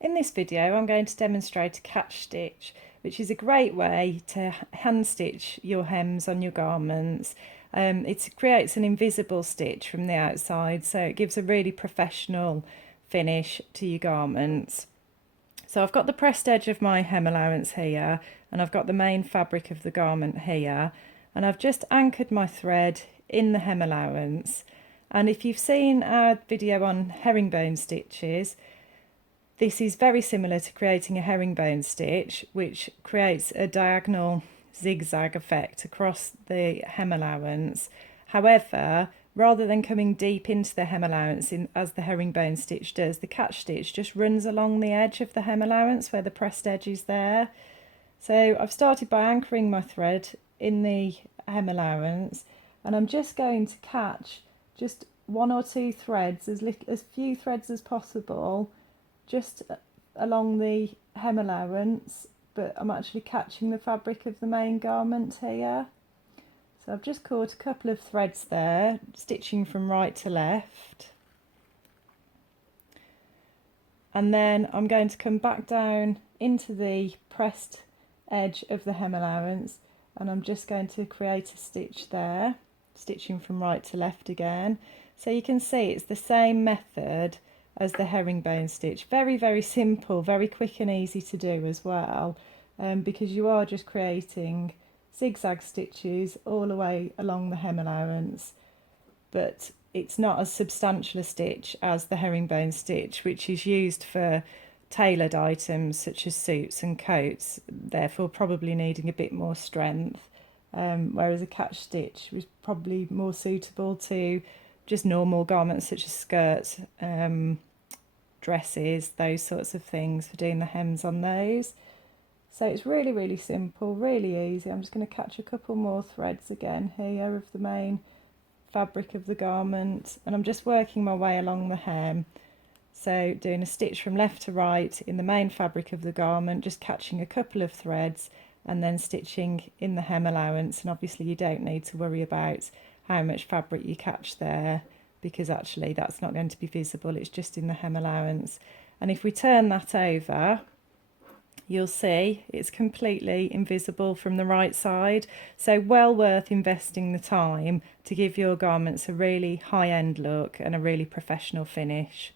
In this video I'm going to demonstrate a catch stitch, which is a great way to hand stitch your hems on your garments. It creates an invisible stitch from the outside, so it gives a really professional finish to your garments. So I've got the pressed edge of my hem allowance here, and I've got the main fabric of the garment here, and I've just anchored my thread in the hem allowance. And if you've seen our video on herringbone stitches, this is very similar to creating a herringbone stitch, which creates a diagonal zigzag effect across the hem allowance. However, rather than coming deep into the hem allowance as the herringbone stitch does, the catch stitch just runs along the edge of the hem allowance where the pressed edge is there. So I've started by anchoring my thread in the hem allowance, and I'm just going to catch just one or two threads, as few threads as possible, just along the hem allowance, but I'm actually catching the fabric of the main garment here. So I've just caught a couple of threads there, stitching from right to left. And then I'm going to come back down into the pressed edge of the hem allowance, and I'm just going to create a stitch there, stitching from right to left again. So you can see it's the same method as the herringbone stitch. Very, very simple, very quick and easy to do as well, because you are just creating zigzag stitches all the way along the hem allowance, but it's not as substantial a stitch as the herringbone stitch, which is used for tailored items such as suits and coats, therefore probably needing a bit more strength, whereas a catch stitch was probably more suitable to just normal garments such as skirts, dresses, those sorts of things, for doing the hems on those. So it's really, really simple, really easy. I'm just going to catch a couple more threads again here of the main fabric of the garment, and I'm just working my way along the hem. So doing a stitch from left to right in the main fabric of the garment, just catching a couple of threads and then stitching in the hem allowance. And obviously you don't need to worry about how much fabric you catch there, because actually that's not going to be visible, it's just in the hem allowance. And if we turn that over, you'll see it's completely invisible from the right side. So well worth investing the time to give your garments a really high-end look and a really professional finish.